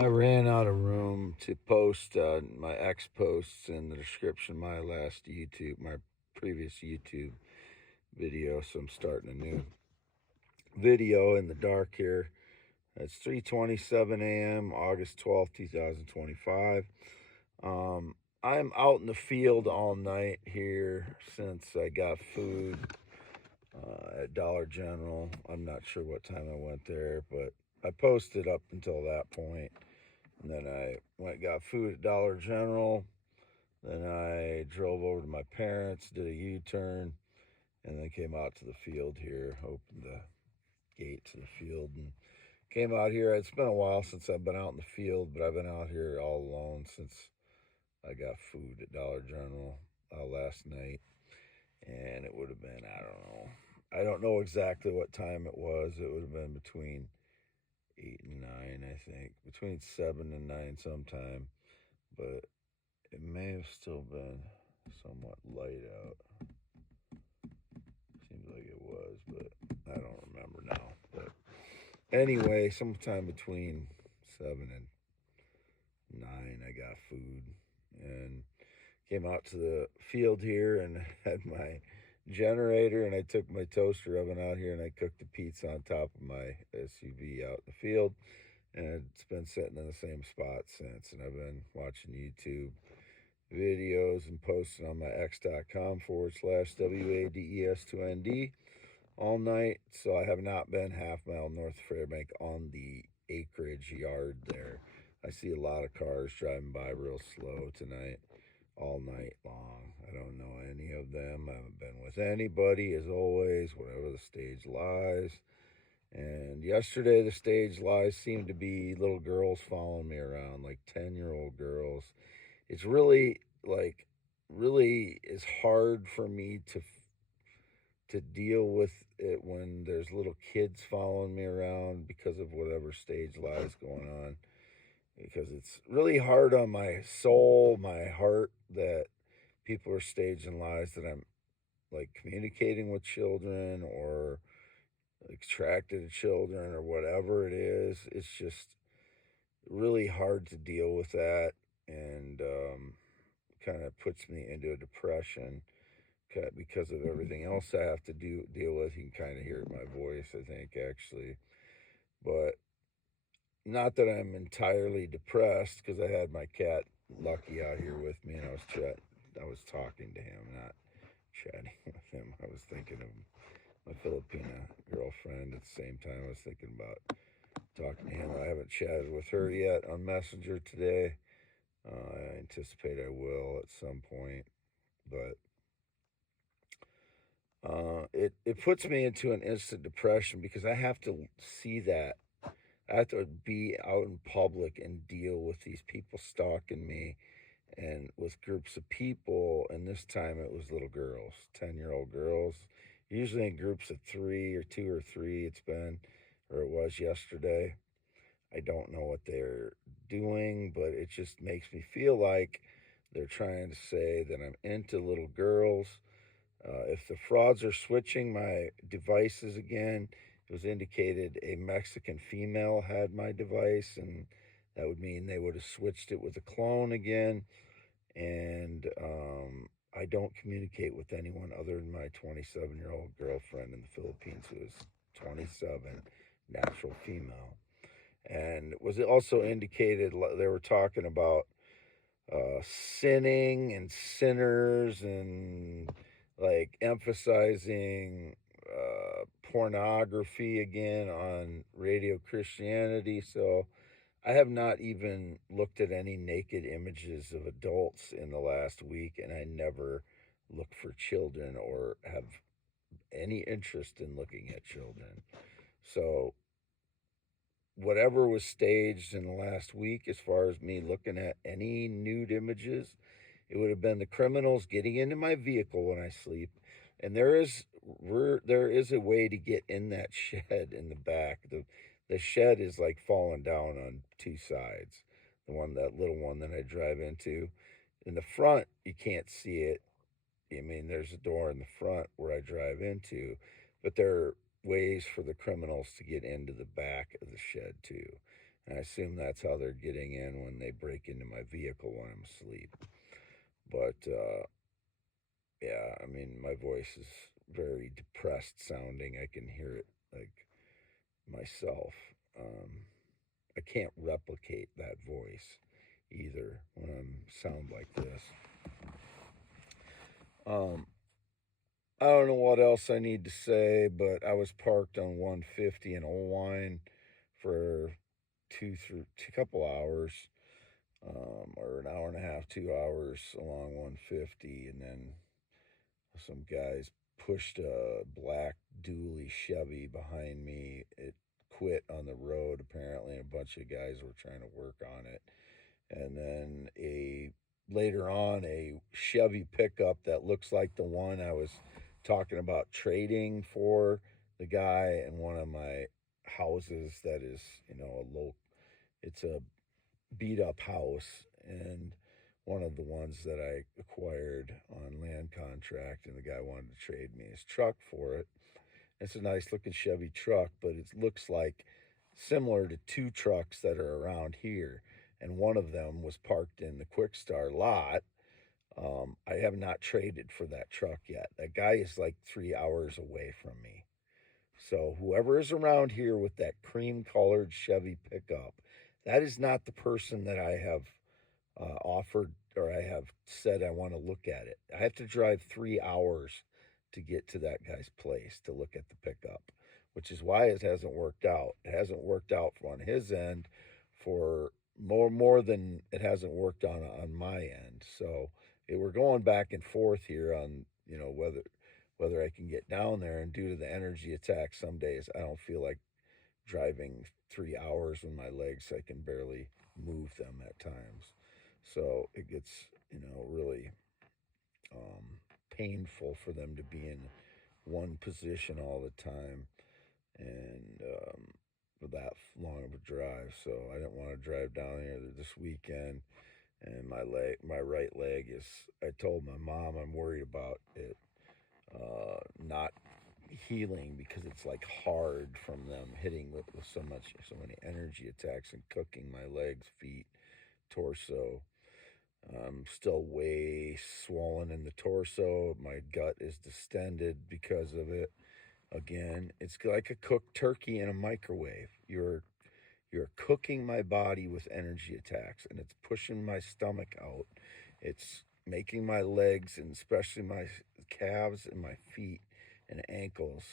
I ran out of room to post my ex posts in the description of my previous YouTube video, so I'm starting a new video in the dark here. It's 3:27 a.m., August 12th, 2025. I'm out in the field all night here since I got food at Dollar General. I'm not sure what time I went there, but I posted up until that point. And then I got food at Dollar General. Then I drove over to my parents, did a U-turn, and then came out to the field here, opened the gate to the field, and came out here. It's been a while since I've been out in the field, but I've been out here all alone since I got food at Dollar General last night. And it would have been, I don't know exactly what time it was. It would have been between 8 and 9, I think, between 7 and 9 sometime, but it may have still been somewhat light out. Seems like it was, but I don't remember now. But anyway, sometime between 7 and 9, I got food and came out to the field here and had my generator, and I took my toaster oven out here and I cooked the pizza on top of my SUV out in the field, and it's been sitting in the same spot since. And I've been watching YouTube videos and posting on my x.com/WADES2ND all night. So I have not been half mile north of Fairbank on the acreage yard there. I see a lot of cars driving by real slow tonight, all night long. I don't know any of them. I haven't been with anybody, as always, wherever the stage lies. And yesterday, the stage lies seemed to be little girls following me around, like 10-year-old girls. It's really, really is hard for me to deal with it when there's little kids following me around because of whatever stage lies going on. Because it's really hard on my soul, my heart, that people are staging lies that I'm like communicating with children or attracted to children or whatever it is. It's just really hard to deal with that, and kind of puts me into a depression because of everything else I have to deal with. You can kind of hear it in my voice, I think, actually. But not that I'm entirely depressed, because I had my cat Lucky out here with me, and I was talking to him, not chatting with him. I was thinking of my Filipina girlfriend at the same time. I was thinking about talking to him. I haven't chatted with her yet on Messenger today. I anticipate I will at some point, but it puts me into an instant depression because I have to see that. I have to be out in public and deal with these people stalking me and with groups of people. And this time it was little girls, 10-year-old girls, usually in groups of three or two or three. It's been, or it was yesterday. I don't know what they're doing, but it just makes me feel like they're trying to say that I'm into little girls. If the frauds are switching my devices again, it was indicated a Mexican female had my device, and that would mean they would have switched it with a clone again. And I don't communicate with anyone other than my 27-year-old girlfriend in the Philippines, who is 27, natural female. And it was also indicated they were talking about sinning and sinners, and like emphasizing pornography again on Radio Christianity. So I have not even looked at any naked images of adults in the last week, and I never look for children or have any interest in looking at children. So whatever was staged in the last week, as far as me looking at any nude images, it would have been the criminals getting into my vehicle when I sleep. And there is a way to get in that shed in the back. The shed is like falling down on two sides. That little one that I drive into. In the front, you can't see it. I mean, there's a door in the front where I drive into, but there are ways for the criminals to get into the back of the shed too. And I assume that's how they're getting in when they break into my vehicle when I'm asleep. But yeah, I mean, my voice is very depressed sounding. I can hear it like myself. I can't replicate that voice either when I sound like this. Um, I don't know what else I need to say, but I was parked on 150 in Owine for two couple hours, or an hour and a half, 2 hours along 150, and then some guys pushed a black dually Chevy behind me. It quit on the road apparently, and a bunch of guys were trying to work on it. And then later on a Chevy pickup that looks like the one I was talking about trading for the guy in one of my houses that is, it's a beat up house, and one of the ones that I acquired on land contract, and the guy wanted to trade me his truck for it. It's a nice looking Chevy truck, but it looks like similar to two trucks that are around here, and one of them was parked in the Quick Star lot. I have not traded for that truck yet. That guy is like 3 hours away from me. So whoever is around here with that cream colored Chevy pickup, that is not the person that I have offered, or I have said I want to look at it. I have to drive 3 hours to get to that guy's place to look at the pickup, which is why it hasn't worked out. It hasn't worked out on his end for more than it hasn't worked on my end. So we're going back and forth here on whether I can get down there. And due to the energy attack, some days I don't feel like driving 3 hours with my legs. I can barely move them at times. So it gets, really painful for them to be in one position all the time, and with that long of a drive. So I didn't want to drive down here this weekend. And my right leg is, I told my mom I'm worried about it not healing because it's like hard from them hitting with so many energy attacks and cooking my legs, feet, torso. I'm still way swollen in the torso. My gut is distended because of it. Again, it's like a cooked turkey in a microwave. You're cooking my body with energy attacks, and it's pushing my stomach out. It's making my legs, and especially my calves and my feet and ankles,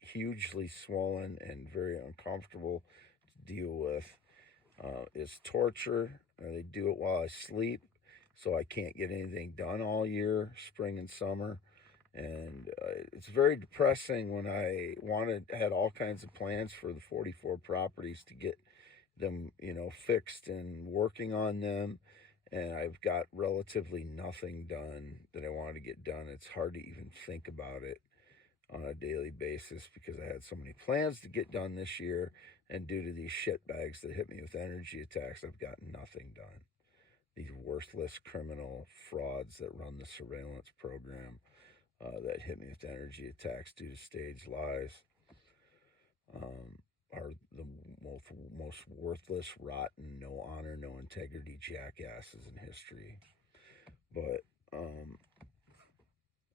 hugely swollen and very uncomfortable to deal with. It's torture. They do it while I sleep, so I can't get anything done all year, spring and summer. And it's very depressing when I had all kinds of plans for the 44 properties to get them, fixed and working on them. And I've got relatively nothing done that I wanted to get done. It's hard to even think about it on a daily basis because I had so many plans to get done this year. And due to these shitbags that hit me with energy attacks, I've gotten nothing done. These worthless criminal frauds that run the surveillance program that hit me with energy attacks due to staged lies are the most worthless, rotten, no honor, no integrity jackasses in history. But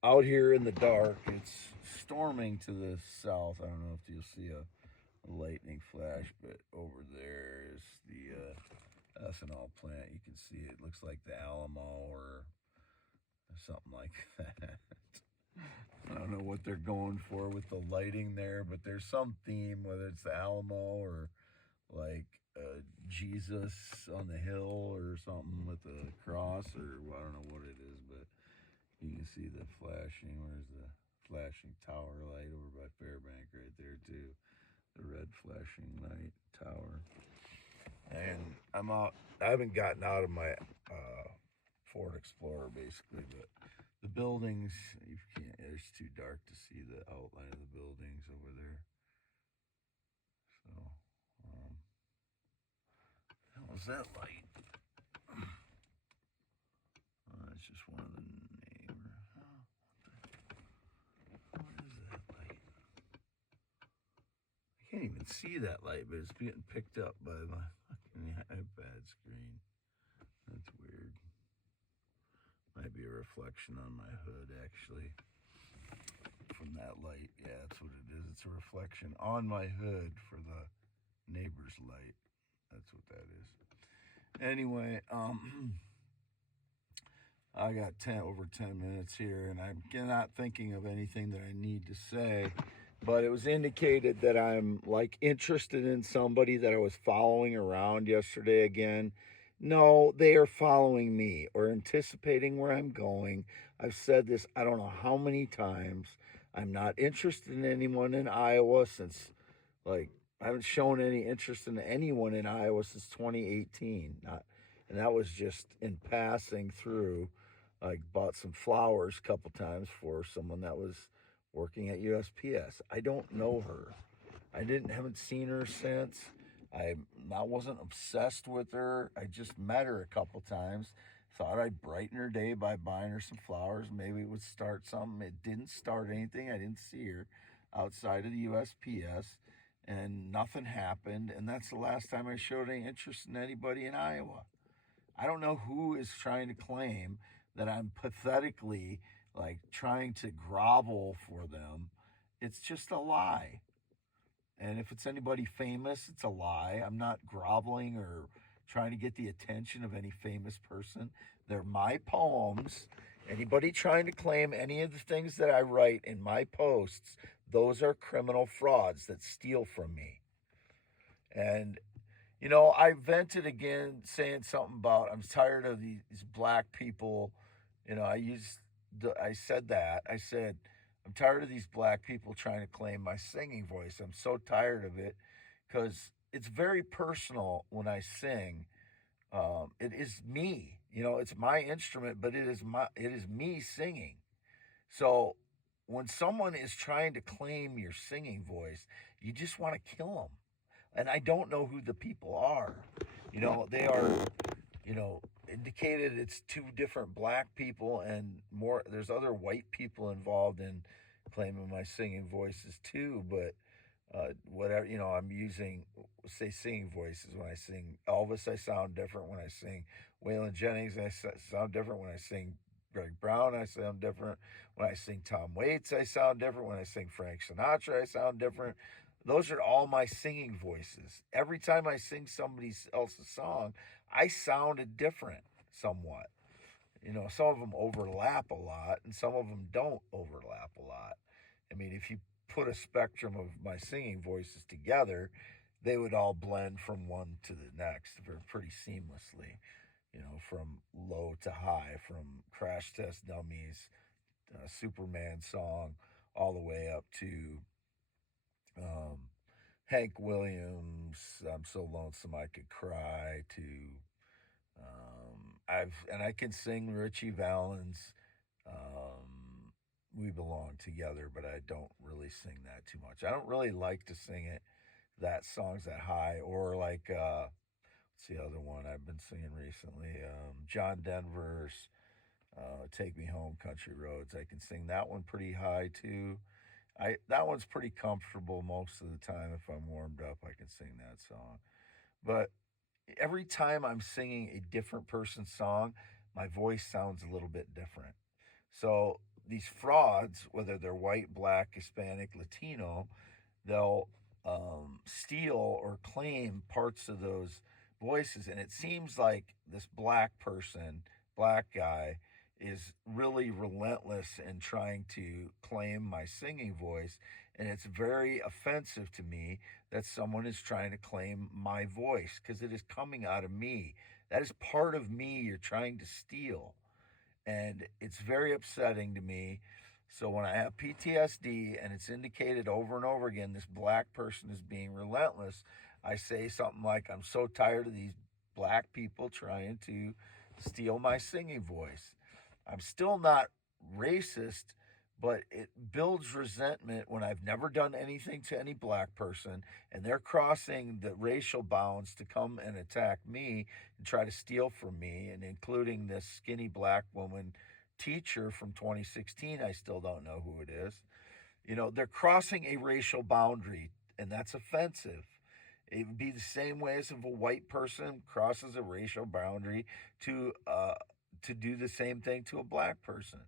out here in the dark, it's storming to the south. I don't know if you'll see a lightning flash, but over there is the ethanol plant. You can see it looks like the Alamo or something like that. I don't know what they're going for with the lighting there, but there's some theme, whether it's the Alamo or like Jesus on the hill or something with the cross, or I don't know what it is, but you can see the flashing. Where's the flashing tower light over by Fairbank right there too? The red flashing light tower. And I'm out. I haven't gotten out of my Ford Explorer basically, but the buildings, you can't. It's too dark to see the outline of the buildings over there. So, what was that light? It's just one of the neighbor. What is that light? I can't even see that light, but it's getting picked up by my fucking iPad screen. That's weird. Might be a reflection on my hood, actually, from that light. Yeah, that's what it is. It's a reflection on my hood for the neighbor's light. That's what that is. Anyway, I got over 10 minutes here, and I'm not thinking of anything that I need to say. But it was indicated that I'm like interested in somebody that I was following around yesterday again. No, they are following me or anticipating where I'm going. I've said this I don't know how many times. I'm not interested in anyone in Iowa since, like, I haven't shown any interest in anyone in Iowa since 2018. Not, and that was just in passing through. I bought some flowers a couple times for someone that was working at USPS. I don't know her. Haven't seen her since. I wasn't obsessed with her. I just met her a couple times. Thought I'd brighten her day by buying her some flowers. Maybe it would start something. It didn't start anything. I didn't see her outside of the USPS, and nothing happened. And that's the last time I showed any interest in anybody in Iowa. I don't know who is trying to claim that I'm pathetically like trying to grovel for them. It's just a lie. And if it's anybody famous, it's a lie. I'm not groveling or trying to get the attention of any famous person. They're my poems. Anybody trying to claim any of the things that I write in my posts, those are criminal frauds that steal from me. And I vented again saying something about I'm tired of these black people. I said that. I said, I'm tired of these black people trying to claim my singing voice. I'm so tired of it because it's very personal when I sing. It is me. It's my instrument, but it is me singing. So when someone is trying to claim your singing voice, you just want to kill them. And I don't know who the people are. They are, indicated it's two different black people and more. There's other white people involved in claiming my singing voices too. But whatever, I'm using, say, singing voices. When I sing Elvis, I sound different. When I sing Waylon Jennings, I sound different. When I sing Greg Brown, I sound different. When I sing Tom Waits, I sound different. When I sing Frank Sinatra, I sound different. Those are all my singing voices. Every time I sing somebody else's song, I sounded different somewhat. Some of them overlap a lot and some of them don't overlap a lot. I mean, if you put a spectrum of my singing voices together, they would all blend from one to the next pretty seamlessly, from low to high, from Crash Test Dummies, Superman song, all the way up to um, Hank Williams, I'm so lonesome I could cry, to I can sing Richie Valens, We Belong Together, but I don't really sing that too much. I don't really like to sing it, that song's that high, or like what's the other one I've been singing recently? John Denver's Take Me Home Country Roads. I can sing that one pretty high too. That one's pretty comfortable most of the time. If I'm warmed up, I can sing that song. But every time I'm singing a different person's song, my voice sounds a little bit different. So these frauds, whether they're white, black, Hispanic, Latino, they'll steal or claim parts of those voices. And it seems like this black person, black guy, is really relentless in trying to claim my singing voice. And it's very offensive to me that someone is trying to claim my voice because it is coming out of me. That is part of me you're trying to steal. And it's very upsetting to me. So when I have PTSD and it's indicated over and over again this black person is being relentless, I say something like, I'm so tired of these black people trying to steal my singing voice. I'm still not racist, but it builds resentment when I've never done anything to any black person and they're crossing the racial bounds to come and attack me and try to steal from me, and including this skinny black woman teacher from 2016. I still don't know who it is. They're crossing a racial boundary and that's offensive. It would be the same way as if a white person crosses a racial boundary to do the same thing to a black person.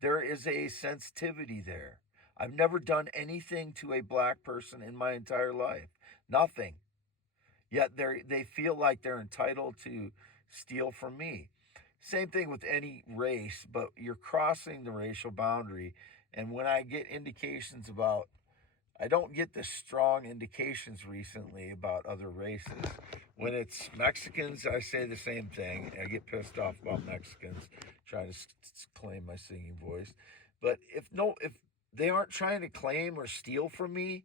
There is a sensitivity there. I've never done anything to a black person in my entire life. Nothing. Yet they feel like they're entitled to steal from me. Same thing with any race, but you're crossing the racial boundary. And when I get indications about, I don't get the strong indications recently about other races. When it's Mexicans, I say the same thing. I get pissed off about Mexicans trying to claim my singing voice. But if they aren't trying to claim or steal from me,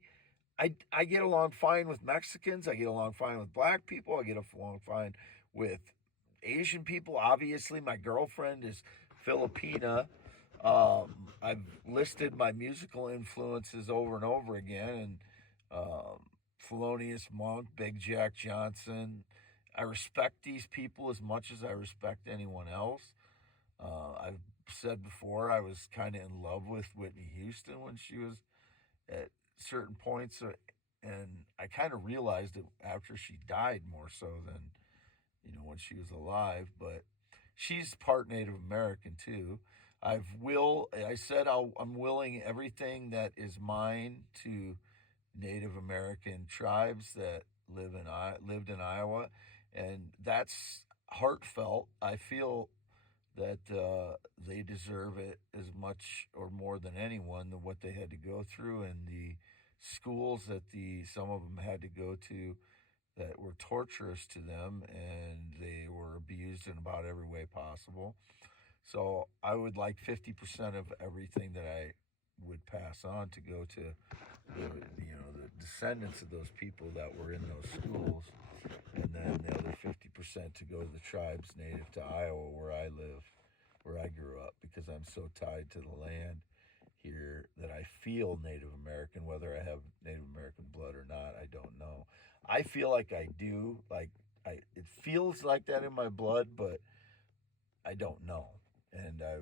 I get along fine with Mexicans. I get along fine with black people. I get along fine with Asian people. Obviously, my girlfriend is Filipina. I've listed my musical influences over and over again, and Thelonious Monk, Big Jack Johnson. I respect these people as much as I respect anyone else. I've said before I was kind of in love with Whitney Houston when she was at certain points, and I kind of realized it after she died more so than when she was alive. But she's part Native American too. I said I'm willing everything that is mine to Native American tribes that lived in Iowa, and that's heartfelt. I feel that they deserve it as much or more than anyone than what they had to go through, and the schools that the some of them had to go to that were torturous to them, and they were abused in about every way possible. So I would like 50% of everything that I would pass on to go to the descendants of those people that were in those schools, and then the other 50% to go to the tribes native to Iowa where I live, where I grew up, because I'm so tied to the land here that I feel Native American. Whether I have Native American blood or not, I don't know. I feel like I do. It feels like that in my blood, but I don't know. And I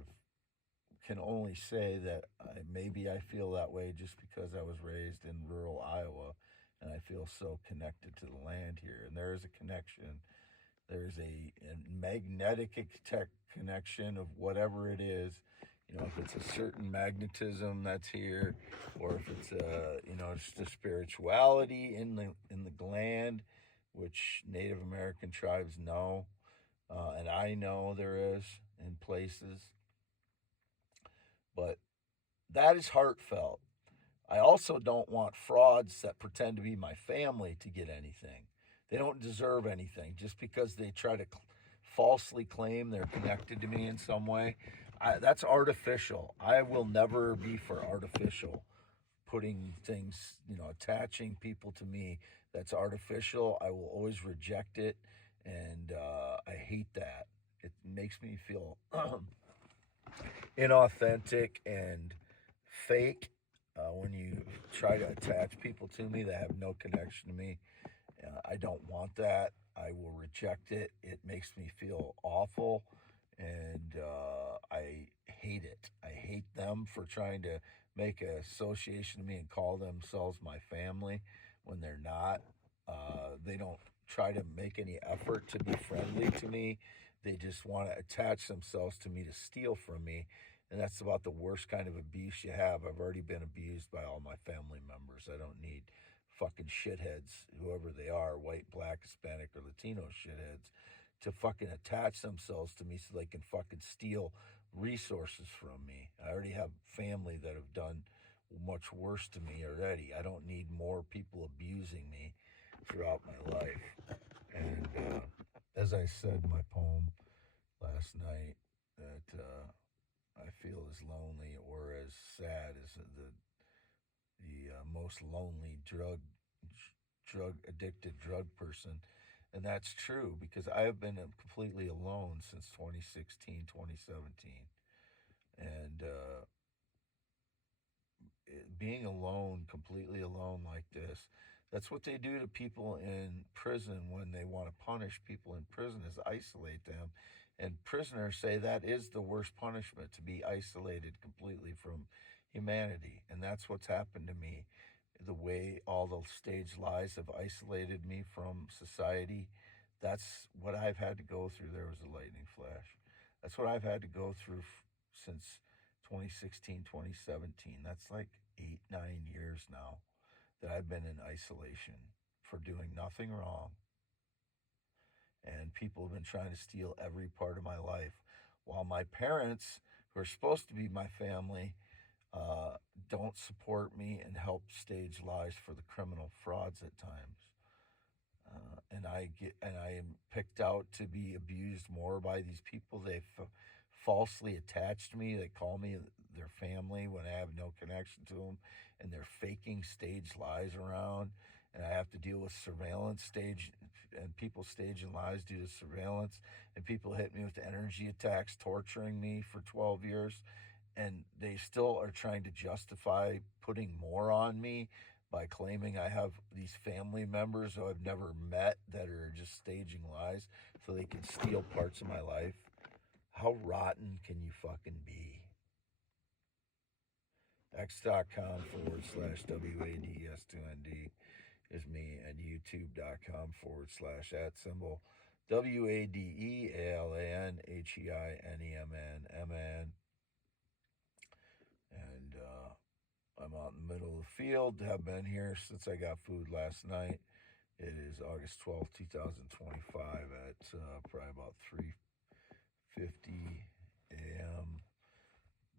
can only say that maybe I feel that way just because I was raised in rural Iowa, and I feel so connected to the land here. And there is a connection. There's a magnetic connection of whatever it is. If it's a certain magnetism that's here, or if it's just a spirituality in the gland, which Native American tribes know, and I know there is in places. But that is heartfelt. I also don't want frauds that pretend to be my family to get anything. They don't deserve anything just because they try to falsely claim they're connected to me in some way. That's artificial. I will never be for artificial. Putting things, attaching people to me that's artificial, I will always reject it. And I hate that. It makes me feel inauthentic and fake when you try to attach people to me that have no connection to me. I don't want that. I will reject it. It makes me feel awful, and I hate it. I hate them for trying to make an association to me and call themselves my family when they're not. They don't try to make any effort to be friendly to me. They just want to attach themselves to me to steal from me. And that's about the worst kind of abuse you have. I've already been abused by all my family members. I don't need fucking shitheads, whoever they are, white, black, Hispanic, or Latino shitheads, to fucking attach themselves to me so they can fucking steal resources from me. I already have family that have done much worse to me already. I don't need more people abusing me throughout my life. And as I said in my poem last night, that I feel as lonely or as sad as the most lonely drug addicted drug person. And that's true because I have been completely alone since 2016, 2017. And being alone, completely alone like this, that's what they do to people in prison when they want to punish people in prison, is isolate them. And prisoners say that is the worst punishment, to be isolated completely from humanity. And that's what's happened to me. the way all the stage lies have isolated me from society. That's what I've had to go through. There was a lightning flash. That's what I've had to go through since 2016, 2017. That's like 8, 9 years now that I've been in isolation for doing nothing wrong. And people have been trying to steal every part of my life. While my parents, who are supposed to be my family, don't support me and help stage lies for the criminal frauds at times. And I am picked out to be abused more by these people. They've falsely attached me. They call me their family when I have no connection to them, and they're faking stage lies around. And I have to deal with surveillance stage and people staging lies due to surveillance. And people hit me with energy attacks, torturing me for 12 years. And they still are trying to justify putting more on me by claiming I have these family members who I've never met that are just staging lies so they can steal parts of my life. How rotten can you fucking be? X.com/WADS2ND is me, and YouTube.com/@ symbol WADEALANHEINEMN. And I'm out in the middle of the field. Have been here since I got food last night. It is August 12th, 2025 at probably about 3:50 a.m.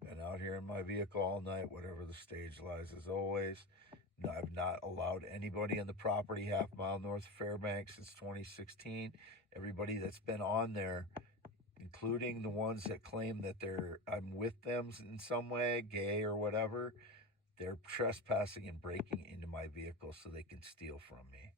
Been out here in my vehicle all night, whatever the stage lies as always. No, I've not allowed anybody on the property half mile north of Fairbanks since 2016. Everybody that's been on there, including the ones that claim that I'm with them in some way, gay or whatever, they're trespassing and breaking into my vehicle so they can steal from me.